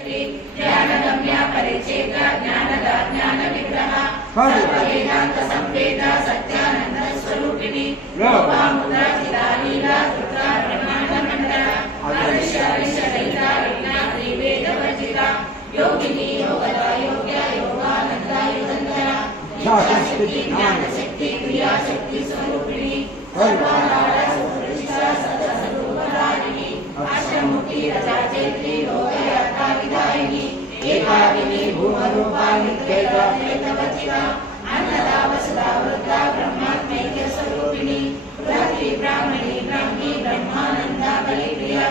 ज्ञानगम्या परिचेता ज्ञानदा ज्ञान विग्रह वेदांत संवेद सत्यानंद स्वरूपिणी लोपामुद्रा चिदालीला दुर्गा ब्रह्मांड मंडला आदर्श विषरहिता विज्ञात्री वेद वर्जिता योगिनी योगदा योग्या योगानंदा युगंधरा शक्ति ज्ञान शक्ति क्रिया शक्ति स्वरूपिणी सर्वाधार सुप्रतिष्ठा सदा सर्वोपहारिणी अष्टमुखी रजा चैत्री लोकयात्रा विदायिनी एकाकिनी भूमरूपा नित्येका नेतवचिता अन्नदा वसुधा वृद्धा ब्रह्मात्मैक्य स्वरूपिणी प्रति ब्राह्मणी ब्रह्मी ब्रह्मानंदा बलिप्रिया